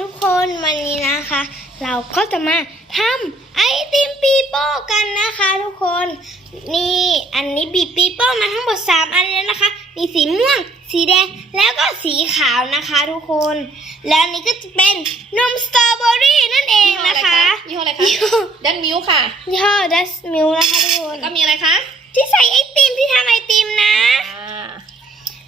ทุกคนวันนี้นะคะ เราก็จะมาทำไอติมปีโป้กันนะคะ ทุกคนนี่อันนี้บีบปีโป้มาทั้งหมด3อันแล้วนะคะ มีสีม่วง สีแดงแล้วก็สีขาวนะคะ ทุกคน แล้วอันนี้ก็จะเป็นนมสตรอเบอรี่นั่นเองนะคะยี่ห้ออะไรคะยี่ห้อดันมิวค่ะยี่ห้อดัสมิลนะคะทุกคนแล้วก็มีอะไรคะที่ใส่ไอติมที่ทำไอติมนะอ่า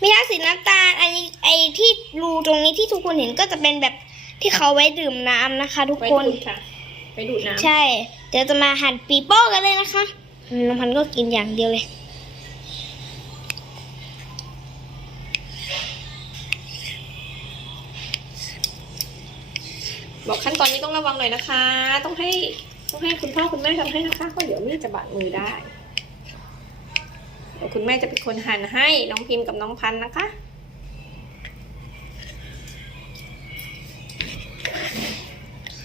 มีทั้งสีน้ำตาลอันนี้ไอที่รูตรงนี้ที่ทุกคนเห็นก็จะเป็นแบบ ที่เขาไว้ดื่มน้ำนะคะ ทุกไว้คนดูดค่ะ ไปดูดน้ำใช่ เดี๋ยวจะมาหั่นปีโป้กันเลยนะคะอืมน้ำพันธุ์ก็กินอย่างเดียวเลย บอกขั้นตอนนี้ต้องระวังหน่อยนะคะ ต้องให้ต้องให้คุณพ่อคุณแม่ทำให้นะคะเพราะเดี๋ยวมีดจะบาดมือได้เดี๋ยวคุณแม่จะเป็นคนหั่นให้น้องพิมพ์กับน้องพันธุ์นะคะ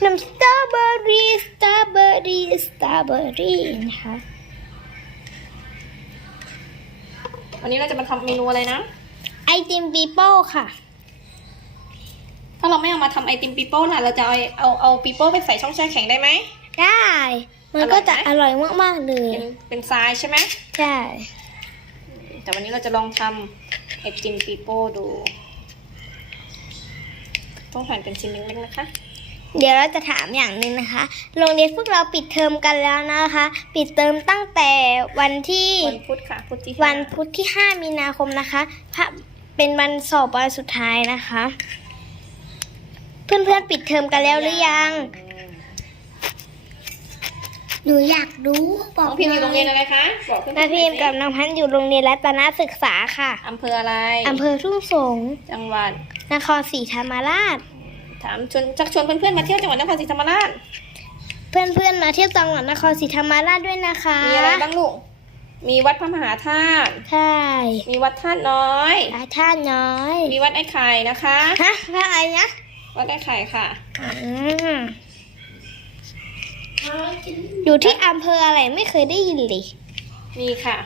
น้ำสตรอเบอรี่สตรอเบอรี่สตรอเบอรี่นะคะวันนี้เราจะมาทำเมนูอะไรนะไอติมปีโป้ค่ะ ถ้าเราไม่เอามาทำไอติมปีโป้ล่ะเราจะเอาเอาเอาปีโป้ไปใส่ช่องแช่แข็งได้ไหมได้ มันก็จะออร่ร่ออยยไหมมากๆเลยเป็นเป็นทรายใช่ไหมใช่แต่วันนี้เราจะลองทำไอติมปีโป้ดู ต้องหั่นเป็นชิ้นเล็กๆนะคะ เดี๋ยวเราจะถามอย่างหนึ่งนะคะ โรงเรียนพวกเราปิดเทอมกันแล้วนะคะ ปิดเทอมตั้งแต่วันที่วันพุธค่ะพุธที่วันพุธที่ 5 มีนาคมนะคะพระเป็นวันสอบวันสุดท้ายนะคะ เพื่อนๆปิดเทอมกันแล้วหรือยัง หนูอยากรู้บน้ออกงพิมพ์อยู่โรงเรียนอะไรคะบอกเพื่อนๆแม่พิมพ์กับน้องพันธุ์อยู่โรงเรียนรัตนศึกษาค่ะอำเภออะไรอำเภอทุ่งสงจังหวัดนครศรีธรรมราช ถามชวนชักชวนเพื่อนๆมาเที่ยวจังหวัดนครศรีธรรมราช เพื่อนๆมาเที่ยวจังหวัดนครศรีธรรมราชด้วยนะคะมีอะไรบ้างลูก มีวัดพระมหาธาตุ ใช่ มีวัดธาตุน้อยอาท่าน้อย มีวัดไอ้ไข่นะคะฮะอะไรนะ วัดไอ้ไข่ค่ะอืมอยู่ที่อำเภออะไรไม่เคยได้ยินเลย มีค่ะ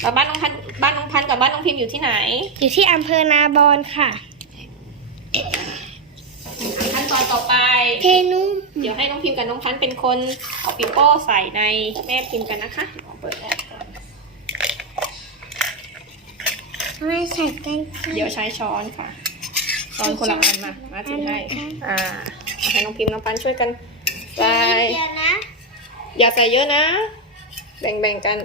แล้วบ้านน้องพันธุ์บ้านน้องพันธุ์กับบ้านน้องพิมพ์อยู่ที่ไหน อยู่ที่อำเภอนาบอนค่ะ ขั้นตอนต่อ ไปเทนุเดี๋ยวให้น้องพิมพ์กับน้องพันธุ์เป็นคนเอาปีโป้ใส่ในแม่พิมพ์กันนะคะลองเปิดแอปก่อนไม่ใส่กันเดี๋ยวใช้ช้อนค่ะ ช้อนคนละอันมา มาถือให้ อ่าเอาให้น้องพิมพ์น้องพันธุ์ช่วยกันใส่เดี๋ยวนะ อย่าใส่เยอะนะ แบ่งๆกัน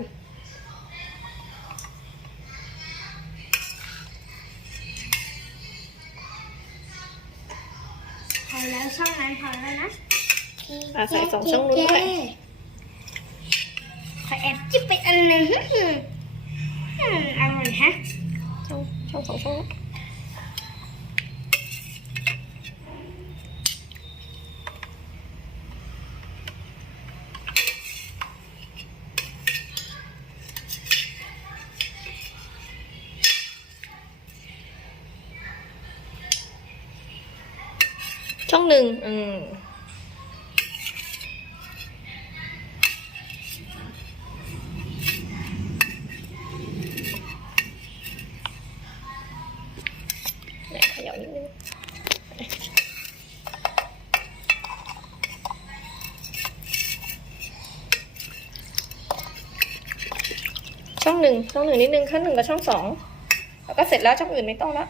แล้วช่องนั้นพอแล้วนะอะใส่สองช่องนู้นด้วยขอแอบจิ้มไปอันหนึ่งฮึ่มอืมอร่อยฮะช่องช่องสองช่อง หนึ่งอืมขยับนิดนึงช่องหนึ่งช่องหนึ่งนิดนึงขั้นหนึ่งกับช่องสองแล้วก็เสร็จแล้วช่องอื่นไม่ต้องแล้ว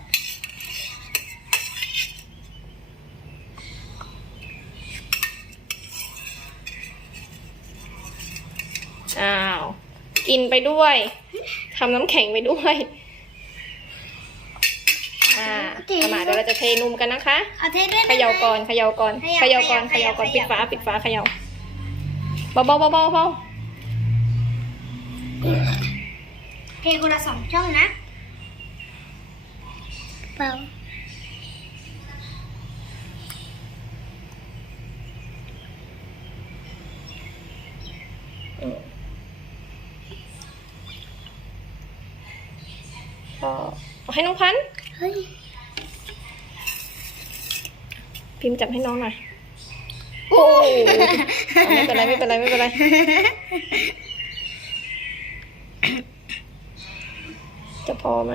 อ้าว กินไปด้วยทำน้ำแข็งไปด้วยอ่าเอามาเดี๋ยวเราจะเทนมกันนะคะเอาเทด้วยเขย่าก่อนเขย่าก่อนเขเขย่าย่าก่อนเขเขย่าย่าก่อนเขปิย่าดฝาปิดฝาเขย่าเบาเบาเบาเบาเบาเทคนละสองช่องนะเปล่าพอเอา ให้น้องพันธุ์เฮ้ยพิมพ์จับให้น้องหน่อย โอ้เอาไม่เป็นไรไม่เป็นไรไม่เป็นไร จะพอไหม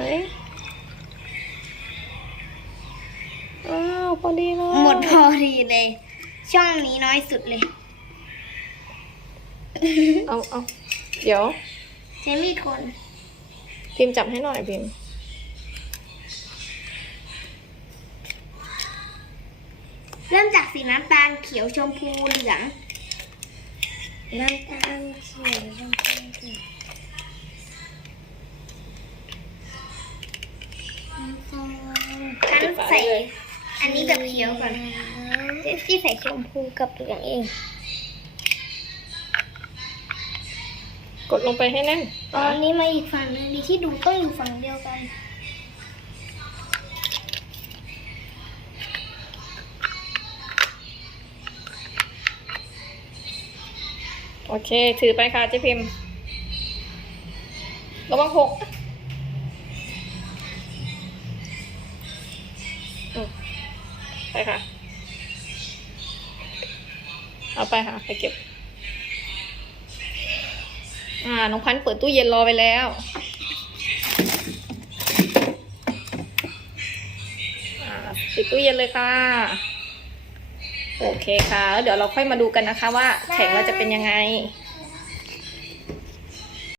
อ้าวพอดีเลยหมดพอดีเลย ช่องนี้น้อยสุดเลย เอาเอาเดี๋ยวใช้มีดคน พิมพ์จับให้หน่อยพิมพ์ เริ่มจากสีน้ำตาลเขียวชมพูเหลือง น้ำตาลเขียวชมพูเหลืองคั้นใส่อันนี้แบบเขียวก่อนที่ใส่ชมพูกับเหลืองเอง กดลงไปให้แน่นตอนนี้มาอีกฝั่งหนึงดีที่ดูต้องอยู่ฝั่งเดียวกัน อเค ถือไปค่ะเจ๊พิมพ์ระวังหกไปค่ะ เอาไปค่ะ ไปเก็บ อ่า น้องพันธ์เปิดตู้เย็นรอไปแล้วอ่าปิดตู้เย็นเลยค่ะ โอเคค่ะแล้วเดี๋ยวเราค่อยมาดูกันนะคะว่าแข็งเราจะเป็นยังไง